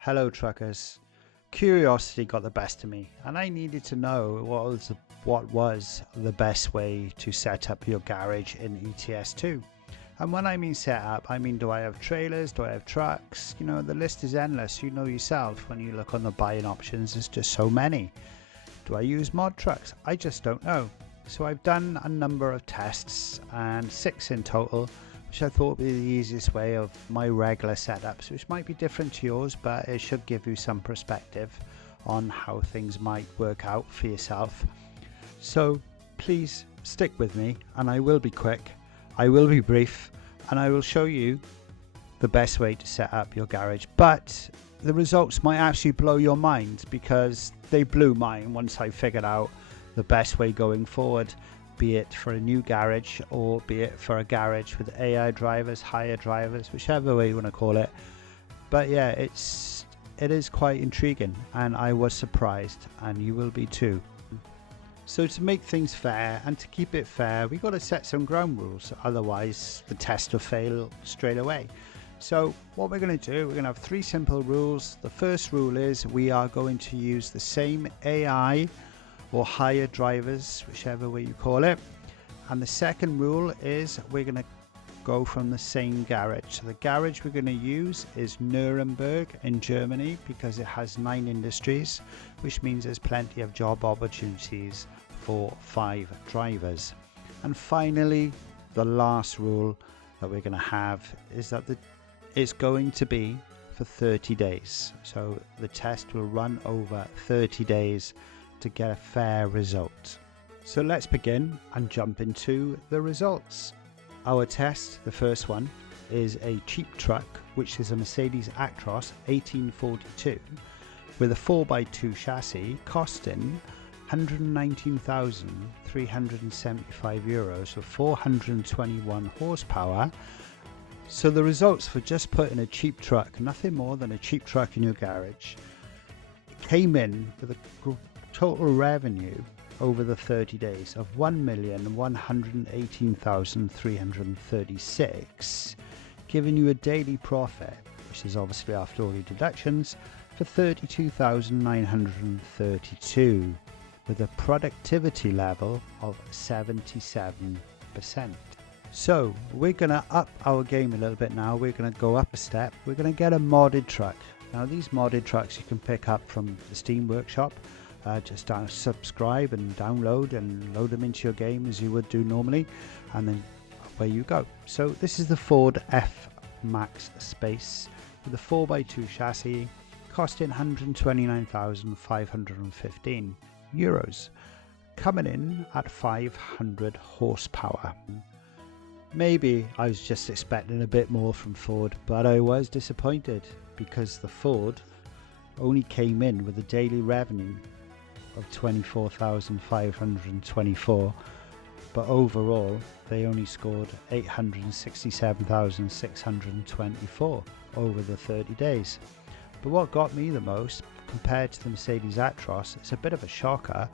Hello truckers. Curiosity got the best of me and I needed to know what was the best way to set up your garage in ETS2. And when I mean set up, I mean, do I have trailers? Do I have trucks? You know, the list is endless. You know yourself, when you look on the buying options, there's just so many. Do I use mod trucks? I just don't know. So I've done a number of tests, and 6 in total, which I thought would be the easiest way of my regular setups, which might be different to yours, but it should give you some perspective on how things might work out for yourself. So please stick with me, and I will be quick, I will be brief, and I will show you the best way to set up your garage. But the results might actually blow your mind, because they blew mine once I figured out the best way going forward, be it for a new garage or be it for a garage with AI drivers, higher drivers, whichever way you want to call it. But yeah, it is quite intriguing, and I was surprised, and you will be too. So to make things fair and to keep it fair, we got to set some ground rules, otherwise the test will fail straight away. So what we're going to do, we're going to have 3 simple rules. The first rule is we are going to use the same AI or higher drivers, whichever way you call it. And the second rule is we're going to go from the same garage. So the garage we're going to use is Nuremberg in Germany, because it has 9 industries, which means there's plenty of job opportunities for 5 drivers. And finally, the last rule that we're going to have is that it's going to be for 30 days. So the test will run over 30 days to get a fair result. So let's begin and jump into the results. Our test, the first one, is a cheap truck, which is a Mercedes Actros 1842 with a 4x2 chassis, costing €119,375 for 421 horsepower. So the results for just putting a cheap truck, nothing more than a cheap truck in your garage, came in with a total revenue over the 30 days of $1,118,336, giving you a daily profit, which is obviously after all your deductions, for $32,932, with a productivity level of 77%. So we're going to up our game a little bit now. We're going to go up a step. We're going to get a modded truck. Now these modded trucks you can pick up from the Steam Workshop. Just subscribe and download and load them into your game as you would do normally, and then away you go. So this is the Ford F-Max Space with a 4x2 chassis, costing €129,515, coming in at 500 horsepower. Maybe I was just expecting a bit more from Ford, but I was disappointed, because the Ford only came in with a daily revenue of 24,524, but overall they only scored 867,624 over the 30 days. But what got me the most, compared to the Mercedes Actros, it's a bit of a shocker,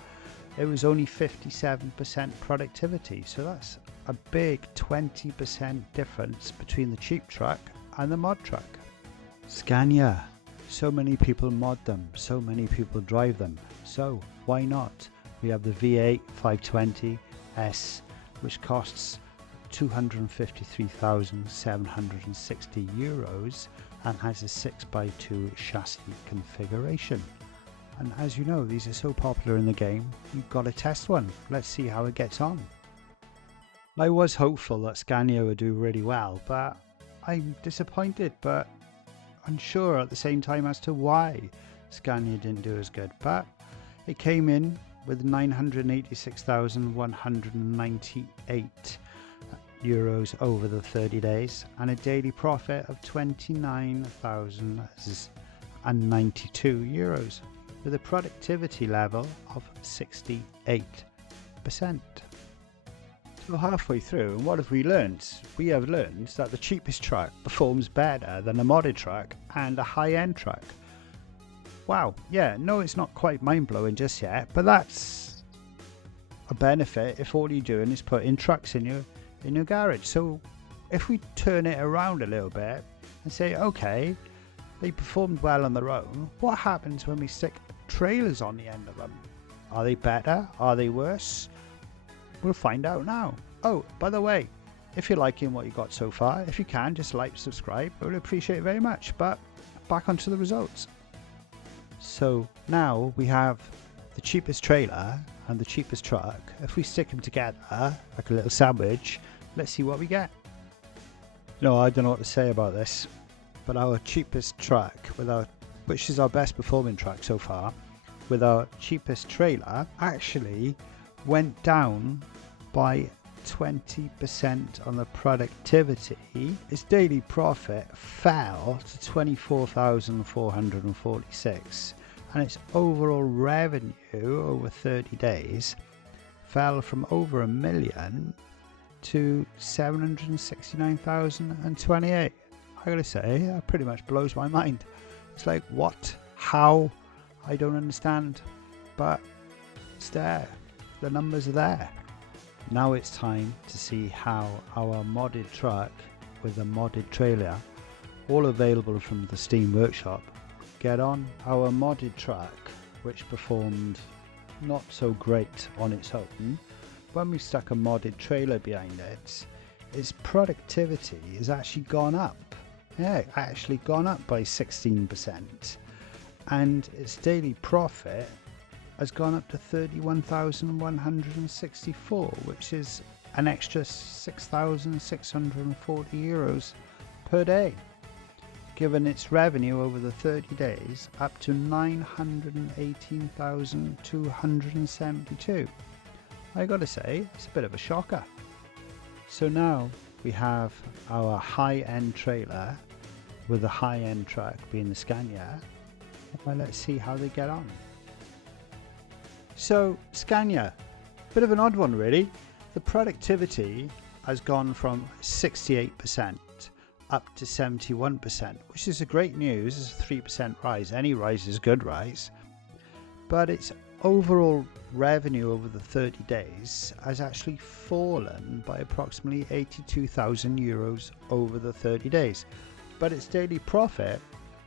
it was only 57% productivity. So that's a big 20% difference between the cheap truck and the mod truck. Scania, so many people mod them, so many people drive them, so why not? We have the V8 520S, which costs €253,760 and has a 6x2 chassis configuration. And as you know, these are so popular in the game, you've got to test one. Let's see how it gets on. I was hopeful that Scania would do really well, but I'm disappointed, but unsure at the same time as to why Scania didn't do as good. But it came in with €986,198 over the 30 days and a daily profit of €29,092 with a productivity level of 68%. So halfway through, what have we learned? We have learned that the cheapest truck performs better than a modded truck and a high-end truck. Wow, yeah, no, it's not quite mind-blowing just yet, but that's a benefit if all you're doing is putting trucks in your garage. So if we turn it around a little bit and say, okay, They performed well on their own. What happens when we stick trailers on the end of them? Are they better? Are they worse? We'll find out now. Oh, by the way, if you're liking what you got so far, if you can, just like, subscribe. I would appreciate it very much. But back onto the results. So now we have the cheapest trailer and the cheapest truck. If we stick them together like a little sandwich, let's see what we get. No, I don't know what to say about this, but our cheapest truck, which is our best performing truck so far, with our cheapest trailer, actually went down by 20% on the productivity. Its daily profit fell to 24,446, and its overall revenue over 30 days fell from over $1 million to 769,028. I gotta say, that pretty much blows my mind. It's like, what? How? I don't understand, but it's there. The numbers are there. Now it's time to see how our modded truck with a modded trailer, all available from the Steam Workshop, get on. Our modded truck, which performed not so great on its own, when we stuck a modded trailer behind it, its productivity has actually gone up. Yeah, actually gone up by 16%, and its daily profit has gone up to 31,164, which is an extra 6,640 euros per day, given its revenue over the 30 days up to 918,272. I gotta say, it's a bit of a shocker. So now we have our high-end trailer with the high-end truck being the Scania. Well, let's see how they get on. So Scania, bit of an odd one really. The productivity has gone from 68% up to 71%, which is a great news. It's a 3% rise. Any rise is a good rise. But its overall revenue over the 30 days has actually fallen by approximately 82,000 euros over the 30 days. But its daily profit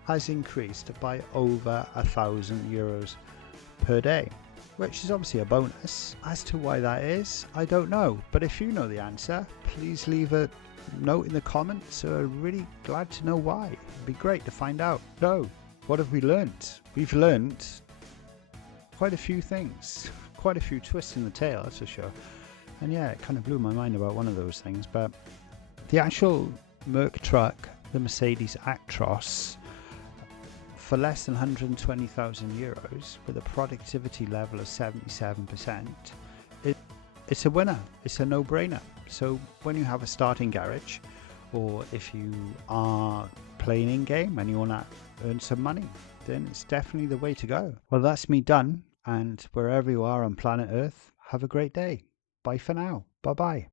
has increased by over 1,000 euros per day, which is obviously a bonus. As to why that is, I don't know. But if you know the answer, please leave a note in the comments. I'm really glad to know why. It'd be great to find out. So, what have we learnt? We've learnt quite a few things, quite a few twists in the tail, that's for sure. And yeah, it kind of blew my mind about one of those things. But the actual Merc truck, the Mercedes Actros, for less than 120,000 euros with a productivity level of 77%, it's a winner. It's a no-brainer. So when you have a starting garage, or if you are playing in-game and you want to earn some money, then it's definitely the way to go. Well, that's me done, and wherever you are on planet Earth, have a great day. Bye for now. Bye-bye.